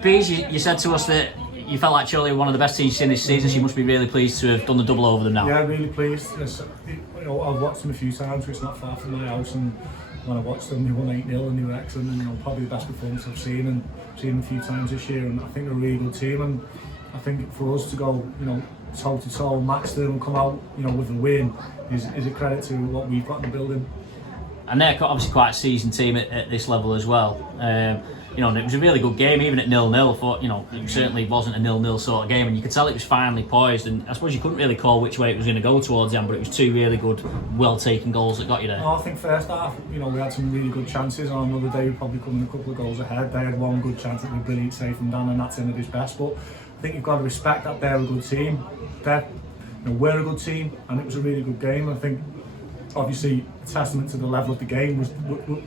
Bees, you said to us that you felt like Chorley were one of the best teams you've seen this season, so you must be really pleased to have done the double over them now. Yeah, really pleased. I've watched them a few times, so it's not far from my house, and when I watched them, they won 8-0 and they were excellent, and probably the best performance I've seen them a few times this year, and I think they're a really good team, and I think for us to go, toe to toe, match them and come out, with a win is a credit to what we've got in the building. And they're obviously quite a seasoned team at this level as well. And it was a really good game, even at 0-0. I thought, it certainly wasn't a 0-0 sort of game, and you could tell it was finely poised. And I suppose you couldn't really call which way it was going to go towards the end, but it was two really good, well-taken goals that got you there. I think first half, we had some really good chances. On another day, we probably come in a couple of goals ahead. They had one good chance that was brilliant save from Dan, and that's him at his best. But I think you've got to respect that they're a good team. We're a good team, and it was a really good game. I think, obviously, a testament to the level of the game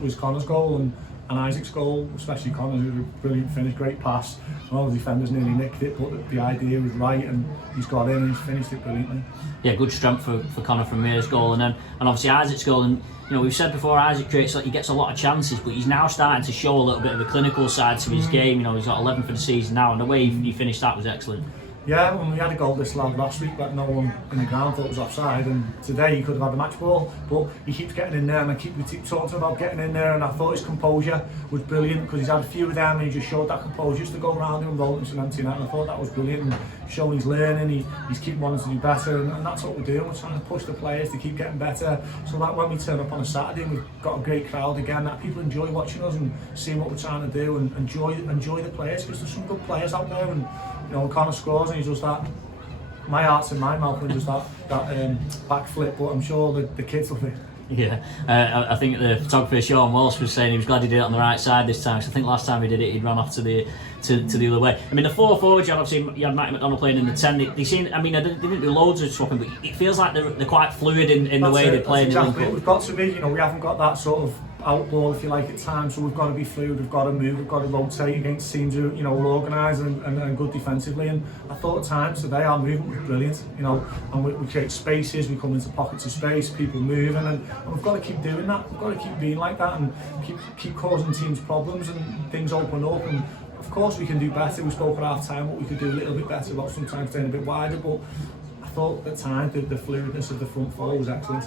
was Connor's goal and Isaac's goal, especially Connor's. It was a brilliant finish, great pass. All the defenders nearly nicked it, but the idea was right, and he's got in and he's finished it brilliantly. Yeah, good strength for Connor from Mears' goal, and obviously Isaac's goal. And we've said before, Isaac he gets a lot of chances, but he's now starting to show a little bit of a clinical side to his game. He's got 11 for the season now, and the way he finished that was excellent. Yeah, when we had a goal disallowed last week, but no one in the ground thought it was offside, and today he could have had the match ball, but he keeps getting in there, and we keep talking about getting in there, and I thought his composure was brilliant, because he's had a few of them, and he just showed that composure just to go around and roll into an empty net, and I thought that was brilliant, and showing he's learning, he's keep wanting to do better, and that's what we're doing. We're trying to push the players to keep getting better, so that when we turn up on a Saturday, we've got a great crowd again, that people enjoy watching us and seeing what we're trying to do, and enjoy the players, because there's some good players out there, and Connor scores and he does that. My heart's in my mouth when he does that backflip, but I'm sure the kids will be. Yeah, I think the photographer Sean Walsh was saying he was glad he did it on the right side this time, because I think last time he did it he'd run off to the other way. I mean, the 4 forwards, obviously you had Mike McDonald playing in the 10. They seem, they didn't do loads of swapping, but it feels like they're quite fluid in the way they play. Exactly. We've got to be, we haven't got that sort of outball, if you like, at times, so we've got to be fluid, we've got to move, we've got to rotate against teams who are organised and good defensively, and I thought at times today our movement was brilliant, and we create spaces, we come into pockets of space, people moving, and we've got to keep doing that, we've got to keep being like that and keep causing teams problems, and things open up, and of course we can do better. We spoke at half time what we could do a little bit better about, sometimes staying a bit wider, but I thought at times the fluidness of the front four was excellent.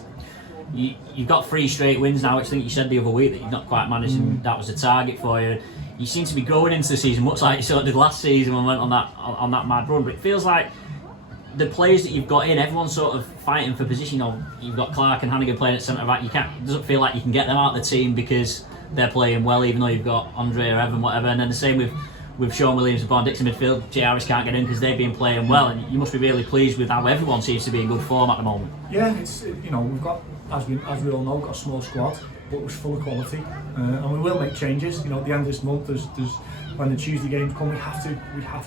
You've got 3 straight wins now, which I think you said the other week that you've not quite managed, and that was a target for you. You seem to be growing into the season, much like you sort of did last season when we went on that mad run. But it feels like the players that you've got in, everyone's sort of fighting for position. You've got Clark and Hannigan playing at centre back. It doesn't feel like you can get them out of the team because they're playing well, even though you've got Andre or Evan, whatever. And then the same with Sean Williams and Bond Dixon midfield. J. Harris can't get in because they've been playing well, and you must be really pleased with how everyone seems to be in good form at the moment. Yeah, it's we've got, as we all know, got a small squad, but it's full of quality, and we will make changes. At the end of this month, there's when the Tuesday games come, we have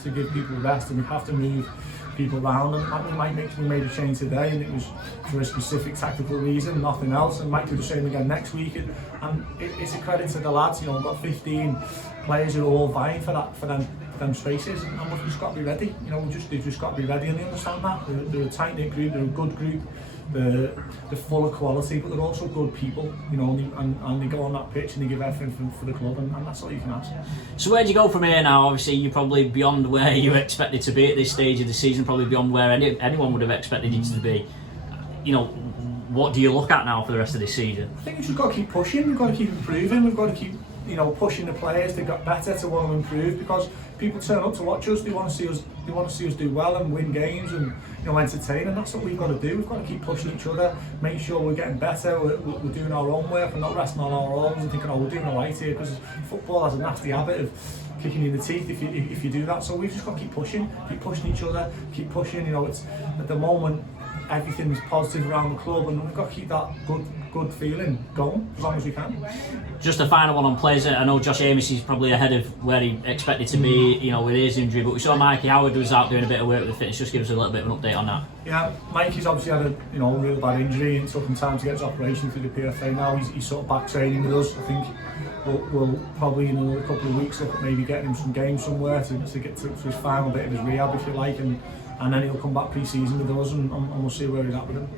to give people a rest, and we have to move people around, and we made a change today, and it was for a specific tactical reason, nothing else, and might do the same again next week, and it's a credit to the lads. We've got 15 players who are all vying for them spaces, and we've just got to be ready. They've just got to be ready, and they understand that. They're a tight-knit group, they're a good group, they're full of quality, but they're also good people, and they go on that pitch and they give everything for the club, and that's all you can ask. So where do you go from here now? Obviously you're probably beyond where you expected to be at this stage of the season, probably beyond where anyone would have expected you to be. What do you look at now for the rest of this season? I think we've just got to keep pushing, we've got to keep improving, we've got to keep pushing the players to get better, to want to improve, because people turn up to watch us, they want to see us do well and win games and entertain, and that's what we've got to do. We've got to keep pushing each other, make sure we're getting better, we're doing our own work and not resting on our arms and thinking, we're doing alright here, because football has a nasty habit of kicking you in the teeth if you do that. So we've just got to keep pushing each other, keep pushing. It's at the moment everything's positive around the club, and we've got to keep that good feeling going as long as we can. Just a final one on players. I know Josh Amos is probably ahead of where he expected to be, with his injury, but we saw Mikey Howard was out doing a bit of work with the fitness. Just give us a little bit of an update on that. Yeah, Mikey's obviously had a real bad injury, and it took him time to get his operation through the PFA. Now he's sort of back training with us. I think we'll probably in another couple of weeks look at maybe getting him some games somewhere to get to his final bit of his rehab, if you like, and then he'll come back pre-season with us, and we'll see where he's at with him.